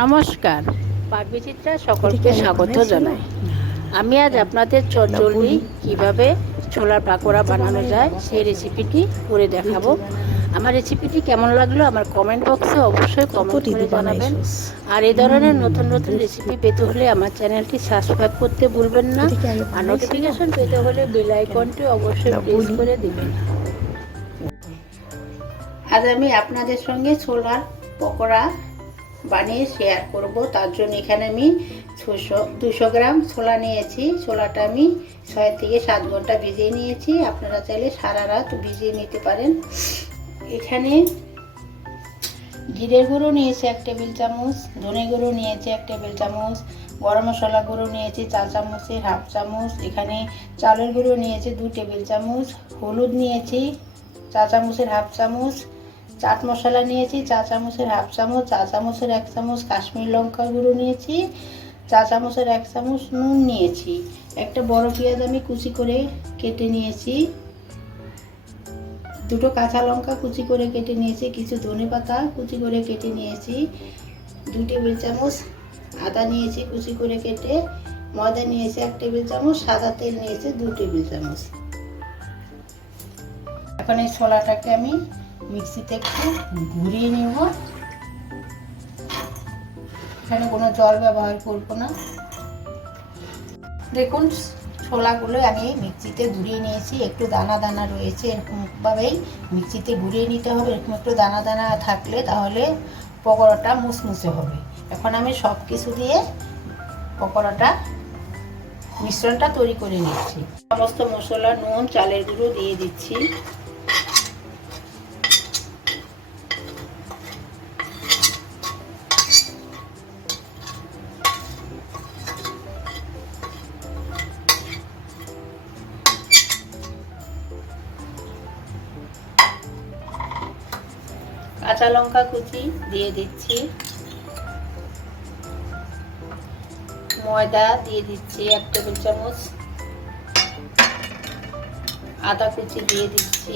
নমস্কার, পাকবিচিত্রা সকলকে স্বাগত জানাই। আমি আজ আপনাদের চটজলদি কিভাবে ছোলার পাকোড়া বানানো যায় সেই রেসিপিটি করে দেখাবো। আমার রেসিপিটি কেমন লাগলো আমার কমেন্ট বক্সে অবশ্যই কমেন্ট করে জানাবেন। আর এই ধরনের নতুন নতুন রেসিপি পেতে হলে আমার চ্যানেলটি সাবস্ক্রাইব করতে ভুলবেন না, আর নোটিফিকেশন পেতে হলে বেল আইকনটি অবশ্যই প্রেস করে দিবেন। আজ আমি আপনাদের সঙ্গে ছোলার পকোড়া বানিয়ে শেয়ার করব। তার জন্য এখানে আমি 200 গ্রাম ছোলা নিয়েছি। ছোলাটা আমি 6 থেকে 7 ঘন্টা ভিজিয়ে নিয়েছি। আপনারা চাইলে সারা রাত ভিজিয়ে নিতে পারেন। এখানে জিরের গুঁড়ো নিয়েছি 1 টেবিল চামচ, ধনে গুঁড়ো নিয়েছি 1 টেবিল চামচ, গরম মশলা গুঁড়ো নিয়েছি 4 চামচের হাফ চামচ, এখানে চালের গুঁড়ো নিয়েছি 2 টেবিল চামচ, হলুদ নিয়েছি 4 চামচের হাফ চামচ, চাট মশলা নিয়েছি 4 চামচের হাফ চামচ, 4 চামচের 1 চামচ কাশ্মীর লঙ্কা গুঁড়ো নিয়েছি, 4 চামচের 1 চামচ নুন নিয়েছি। একটা বড় পেঁয়াজ আমি কুচি করে কেটে নিয়েছি, দুটো কাঁচা লঙ্কা কুচি করে কেটে নিয়েছি, কিছু ধনেপাতা কুচি করে কেটে নিয়েছি, 2 টেবিল চামচ আদা নিয়েছি কুচি করে কেটে, ময়দা নিয়েছি 1 টেবিল চামচ, সাদা তেল নিয়েছি 2 টেবিল চামচ। এখন এই ছোলাটাকে আমি মিক্সিতে একটু ঘুরিয়ে নেব। এখানে কোনো জল ব্যবহার করব না। দেখুন ছোলাগুলো আমি মিক্সিতে ঘুরিয়ে নিয়েছি, একটু দানা দানা রয়েছে, এরকমভাবেই মিক্সিতে ঘুরিয়ে নিতে হবে। এরকম একটু দানা দানা থাকলে তাহলে পকোড়াটা মুসমুসে হবে। এখন আমি সব কিছু দিয়ে পকোড়াটা মিশ্রণটা তৈরি করে নিচ্ছি। সমস্ত মশলা, নুন, চালের গুঁড়ো দিয়ে দিচ্ছি। কাঁচা লঙ্কা কুচি দিয়ে দিচ্ছি, ময়দা দিয়ে দিচ্ছি 1 টেবিল চামচ, আদা কুচি দিয়ে দিচ্ছি,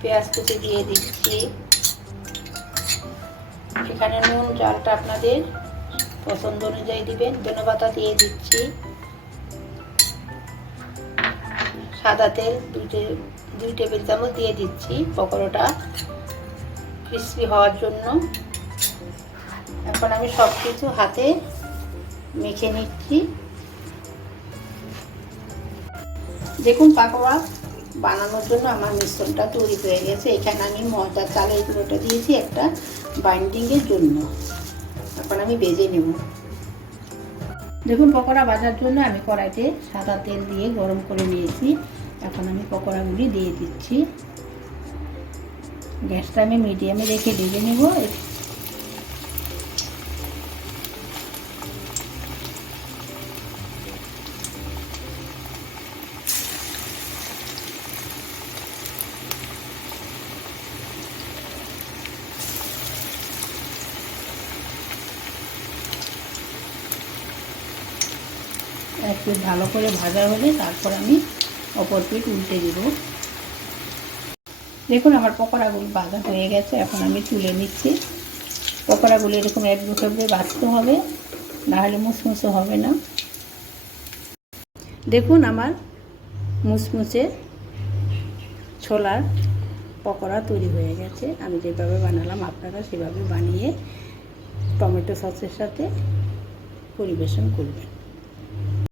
পেঁয়াজ কুচি দিয়ে দিচ্ছি। এখানে নুন ঝালটা আপনাদের পছন্দ অনুযায়ী দিবেন। ধনেপাতা দিয়ে দিচ্ছি, সাদা তেল 2 টেবিল চামচ দিয়ে দিচ্ছি পকোড়াটা ক্রিস্পি হওয়ার জন্য। এখন আমি সব কিছু হাতে মেখে নিচ্ছি। দেখুন পাকোড়া বানানোর জন্য আমার মিশ্রণটা তৈরি হয়ে গেছে। এখানে আমি ময়দা চালের গুঁড়োটা দিয়েছি একটা বাইন্ডিংয়ের জন্য। এখন আমি ভেজে নেব। দেখুন পকোড়া ভাজার জন্য আমি কড়াইতে সাদা তেল দিয়ে গরম করে নিয়েছি। এখন আমি পকোড়াগুলি দিয়ে দিচ্ছি। গ্যাসটা আমি মিডিয়ামে রেখে ভেজে নেব। একটু ভালো করে ভাজা হলে তারপর আমি অপর পিঠ উল্টে দেব। দেখুন আমার পকোড়াগুলি ভাজা হয়ে গেছে। এখন আমি তুলে নিচ্ছি। পকোড়াগুলি এরকম এক দুটো করে ভাজতে হবে, নাহলে মুসমুসে হবে না। দেখুন আমার মুসমুসে ছোলার পকোড়া তৈরি হয়ে গেছে। আমি যেভাবে বানালাম আপনারা সেভাবে বানিয়ে টমেটো সসের সাথে পরিবেশন করবেন।